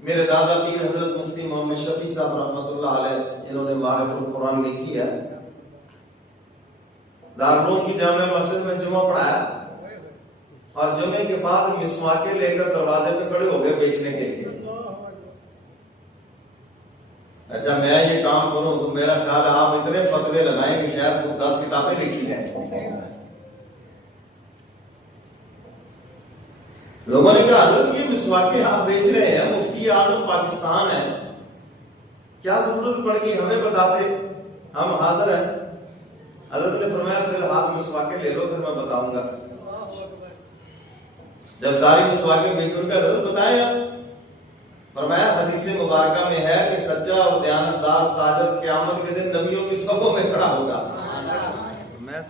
میرے دادا پیر حضرت مفتی محمد شفیع صاحب رحمۃ اللہ علیہ، جنہوں نے معارف القرآن لکھی ہے، دارالعلوم کی جامع مسجد میں جمعہ پڑھایا اور جمعے کے بعد مسواکیں لے کر دروازے پہ کھڑے ہو گئے بیچنے کے لیے۔ اچھا میں یہ کام کروں تو میرا خیال ہے آپ اتنے فتوے لگائیں کہ شاید کو 10 کتابیں لکھی ہیں۔ لوگوں نے کہا حضرت یہ مسواکیں آپ بیچ رہے ہیں، مفتی اعظم پاکستان ہے، کیا ضرورت پڑ گئی ہمیں بتاتے، ہم حاضر ہیں۔ حضرت نے فرمایا فی الحال مسواکیں لے لو پھر میں بتاؤں گا۔ جب ساری مسواکیں بیچ ان کا حضرت بتائیں آپ، فرمایا حدیث مبارکہ میں ہے کہ سچا اور دیانتدار تاجر قیامت کے دن نبیوں کی صفوں میں کھڑا ہوگا۔ میں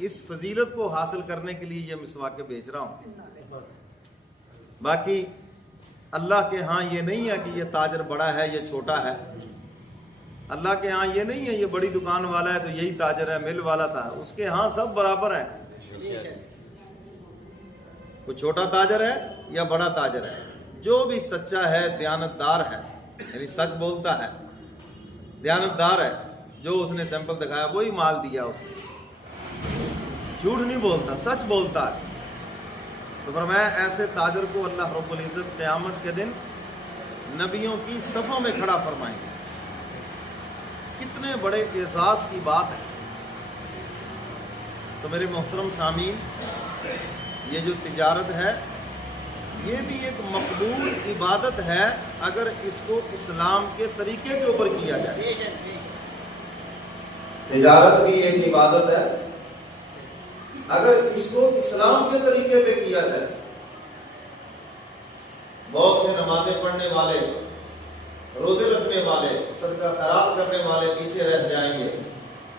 اس فضیلت کو حاصل کرنے کے لیے یہ مسواکیں بیچ رہا ہوں۔ باقی اللہ کے ہاں یہ نہیں ہے کہ یہ تاجر بڑا ہے یہ چھوٹا ہے، اللہ کے ہاں یہ نہیں ہے یہ بڑی دکان والا ہے تو یہی تاجر ہے، مل والا تھا، اس کے ہاں سب برابر ہیں۔ کوئی چھوٹا تاجر ہے یا بڑا تاجر ہے، جو بھی سچا ہے دیانتدار ہے، یعنی سچ بولتا ہے، دیانتدار ہے، جو اس نے سیمپل دکھایا وہی مال دیا اس نے، جھوٹ نہیں بولتا، سچ بولتا ہے، تو فرمایا ایسے تاجر کو اللہ رب العزت قیامت کے دن نبیوں کی صفوں میں کھڑا فرمائیں گے۔ کتنے بڑے اعزاز کی بات ہے۔ تو میرے محترم سامعین، یہ جو تجارت ہے یہ بھی ایک مقبول عبادت ہے اگر اس کو اسلام کے طریقے کے اوپر کیا جائے۔ تجارت بھی ایک عبادت ہے اگر اس کو اسلام کے طریقے پہ کیا جائے۔ بہت سے نمازیں پڑھنے والے، روزے رکھنے والے، صدقہ خیرات کرنے والے پیچھے رہ جائیں گے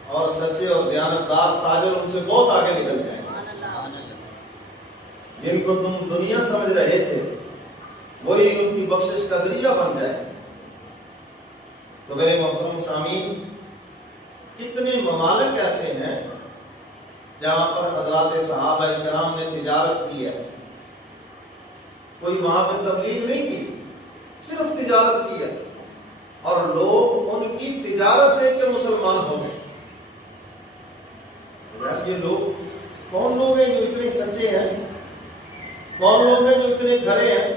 اور سچے اور دیانتدار تاجر ان سے بہت آگے نکل جائیں گے۔ جن کو تم دنیا سمجھ رہے تھے وہی ان کی بخشش کا ذریعہ بن جائے۔ تو میرے محترم سامعین، کتنے ممالک ایسے ہیں جہاں پر حضرات صحابہ کرام نے تجارت کی ہے، کوئی وہاں پہ تبلیغ نہیں کی، صرف تجارت کی ہے، اور لوگ ان کی تجارت دیکھ کے مسلمان ہو گئے۔ یار یہ لوگ کون لوگ ہیں جو اتنے سچے ہیں، کون لوگ ہیں جو اتنے کھرے ہیں،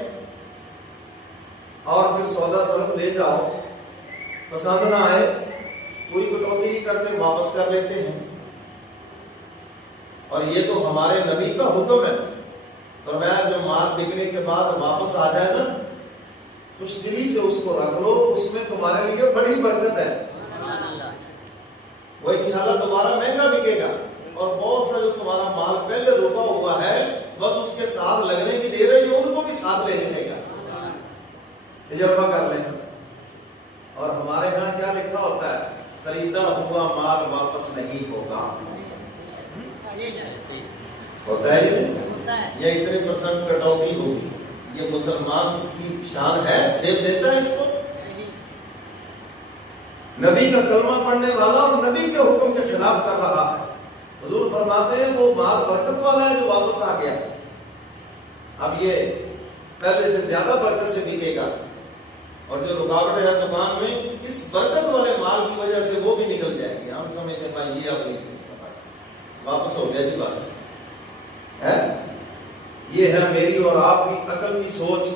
اور پھر سودا صرف لے جاؤ، پسند نہ آئے کوئی کٹوتی نہیں کرتے، واپس کر لیتے ہیں۔ اور یہ تو ہمارے نبی کا حکم ہے، فرمایا جو مال بکنے کے بعد واپس آ جائے نا، خوش دلی سے اس کو رکھ لو، اس میں تمہارے لیے بڑی برکت ہے، وہ انشاءاللہ تمہارا مہنگا بکے گا، اور بہت سا جو تمہارا مال پہلے روکا ہوا ہے بس اس کے ساتھ لگنے کی دیر ہے، جو ان کو بھی ساتھ لے جائے گا، تجربہ کر لینا۔ اور ہمارے ہاں کیا لکھا ہوتا ہے، خریدا ہوا مال واپس نہیں ہوگا، ہوتا ہے یہ اتنے % کٹوتی ہوگی، یہ مسلمان کی شان ہے، سیب دیتا ہے اس کو؟ نبی کا کلمہ پڑھنے والا اور نبی کے حکم کے خلاف کر رہا ہے۔ حضور فرماتے ہیں وہ مال برکت والا ہے جو واپس آ گیا، اب یہ پہلے سے زیادہ برکت سے بکے گا، اور جو رکاوٹ ہے دکان میں اس برکت والے مال کی وجہ سے وہ بھی نکل جائے گی۔ ہم سمجھتے ہیں بھائی یہ اب نہیں واپس ہو گیا جی بس ہے، یہ ہے میری اور آپ کی عقل کی سوچ،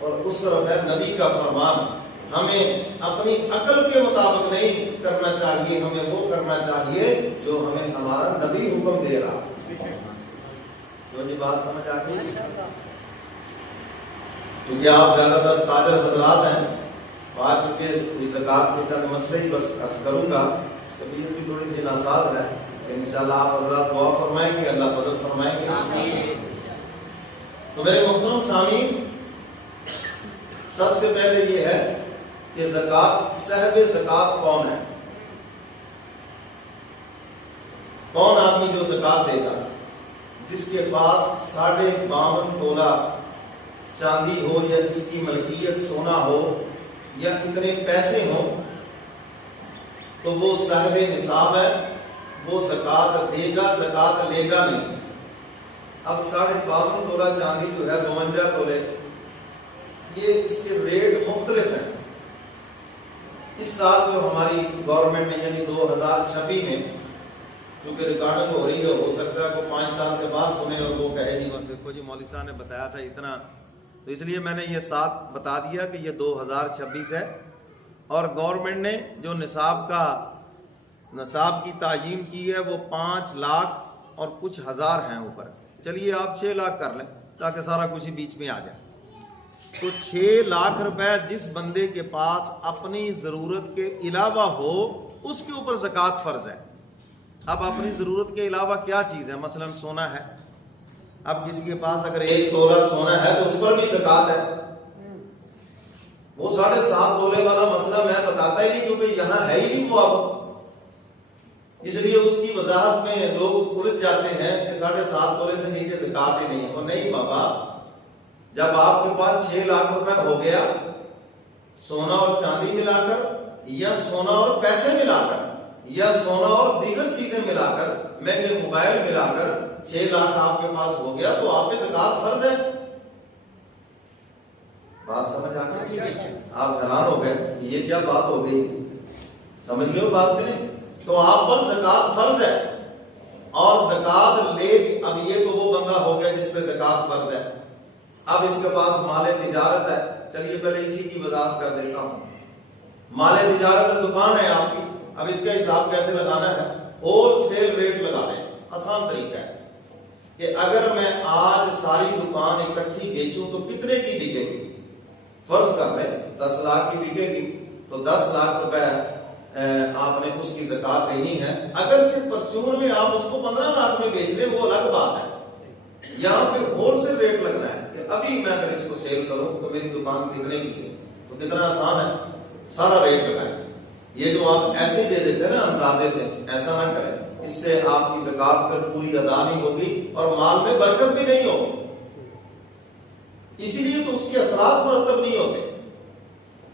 اور اس طرف ہے نبی کا فرمان۔ ہمیں اپنی عقل کے مطابق نہیں کرنا چاہیے، ہمیں وہ کرنا چاہیے جو ہمیں ہمارا نبی حکم دے رہا۔ تو جی بات سمجھ آ گئی؟ کیونکہ آپ زیادہ تر تاجر حضرات ہیں، آ چکے زکوٰۃ کے چند مسئلے ہی بس عرض کروں گا، اس طبیعت بھی تھوڑی سی ناساز ہے، انشاءاللہ آپ حضرات دعا فرمائیں گے، اللہ فضل فرمائیں گے۔ تو میرے محترم سامعین، سب سے پہلے یہ ہے کہ زکوٰۃ، صاحب زکوٰۃ کون ہے؟ کون آدمی جو زکوٰۃ دے گا؟ جس کے پاس 52.5 تولہ چاندی ہو، یا اس کی ملکیت سونا ہو، یا اتنے پیسے ہوں، تو وہ صاحب نصاب ہے، وہ زکوٰۃ دے گا، زکوٰۃ لے گا نہیں۔ اب 52.5 تولہ چاندی جو ہے 52 تولے، یہ اس کے ریٹ مختلف اس سال جو ہماری گورنمنٹ نے یعنی 2026 میں، چونکہ ریکارڈنگ ہو رہی ہے، ہو سکتا ہے کوئی 5 سال کے بعد سنے اور وہ کہے جی دیکھو جی مولوی صاحب نے بتایا تھا اتنا، تو اس لیے میں نے یہ ساتھ بتا دیا کہ یہ 2026 ہے، اور گورنمنٹ نے جو نصاب کی تعیین کی ہے وہ 5 لاکھ اور کچھ ہزار ہیں اوپر، چلیے آپ 6 لاکھ کر لیں تاکہ سارا کچھ ہی بیچ میں آ جائے۔ تو 6 لاکھ روپے جس بندے کے پاس اپنی ضرورت کے علاوہ ہو اس کے اوپر زکوٰۃ فرض ہے۔ اب اپنی ضرورت کے علاوہ کیا چیز ہے؟ مثلا سونا ہے، اب کسی کے پاس اگر 1 تولہ سونا ہے تو اس پر بھی زکوٰۃ ہے۔ وہ 7.5 تولے والا مسئلہ میں بتاتا ہی نہیں کیونکہ یہاں ہے ہی نہیں وہ، اب اس لیے اس کی وضاحت میں لوگ الجھ جاتے ہیں کہ 7.5 تولے سے نیچے زکوٰۃ ہی نہیں ہے۔ اور نہیں بابا، جب آپ کے پاس 6 لاکھ روپے ہو گیا، سونا اور چاندی ملا کر یا سونا اور پیسے ملا کر یا سونا اور دیگر چیزیں ملا کر، مہنگے موبائل ملا کر 6 لاکھ آپ کے پاس ہو گیا تو آپ پہ زکوٰۃ فرض ہے۔ بات سمجھ آ گئی؟ آپ حیران ہو گئے یہ کیا بات ہو گئی؟ سمجھ گئے بات کہ نہیں؟ تو آپ پر زکوٰۃ فرض ہے، اور زکوٰۃ لے، اب یہ تو وہ بندہ ہو گیا جس پہ زکوٰۃ فرض ہے۔ اب اس کے پاس مال تجارت ہے، چلیے پہلے اسی کی وضاحت کر دیتا ہوں۔ مال تجارت دکان ہے آپ کی، اب اس کا حساب کیسے لگانا ہے؟ ہول سیل ریٹ لگانا ہے۔ آسان طریقہ ہے کہ اگر میں آج ساری دکان اکٹھی بیچوں تو کتنے کی بکے گی؟ فرض کر لیں 10 لاکھ کی بکے گی، تو 10 لاکھ روپے آپ نے اس کی زکوٰۃ دینی ہے۔ اگر صرف پرچون میں آپ اس کو 15 لاکھ میں بیچ لیں وہ الگ بات ہے، یہاں پہ ہول سیل ریٹ لگنا ہے کہ ابھی میں اگر اس کو سیل کروں تو میری دکان کتنے کی ہے، تو کتنا آسان ہے، سارا ریٹ لگائیں۔ یہ جو آپ ایسے دے دیتے ہیں نا اندازے سے، ایسا نہ کریں، اس سے آپ کی زکوٰۃ پر پوری ادا نہیں ہوگی اور مال میں برکت بھی نہیں ہوگی، اسی لیے تو اس کے اثرات مرتب نہیں ہوتے۔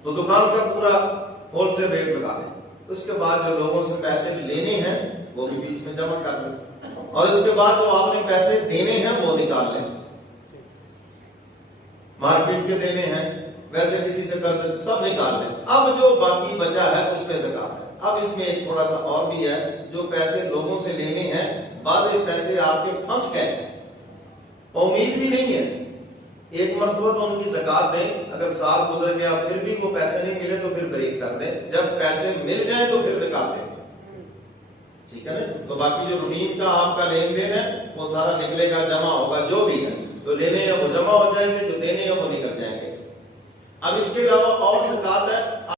تو دکان کا پورا ہول سیل ریٹ لگا دیں، اس کے بعد جو لوگوں سے پیسے لینے ہیں وہ بھی بیچ میں جمع کر لیں، اور اس کے بعد جو آپ نے پیسے دینے ہیں وہ نکال لیں، مارکیٹ کے دینے ہیں، ویسے کسی سے قرض سب نکال لیں۔ اب جو باقی بچا ہے اس میں زکوٰۃ ہے۔ اب اس میں ایک تھوڑا سا اور بھی ہے، جو پیسے لوگوں سے لینے ہیں، بعض پیسے آپ کے پھنس گئے، امید بھی نہیں ہے، ایک مرتبہ تو ان کی زکوٰۃ دیں، اگر سال گزر گیا پھر بھی وہ پیسے نہیں ملے تو پھر بریک کر دیں، جب پیسے مل جائیں تو پھر زکوٰۃ دیں، ٹھیک ہے نا؟ تو باقی جو روٹین کا آپ کا لین دین ہے وہ سارا نکلے گا، جمع ہوگا، جو بھی ہے، جو لینے ہیں وہ جمع ہو جائیں گے، جو دینے ہیں وہ نکل جائیں گے۔ اب اس کے علاوہ اور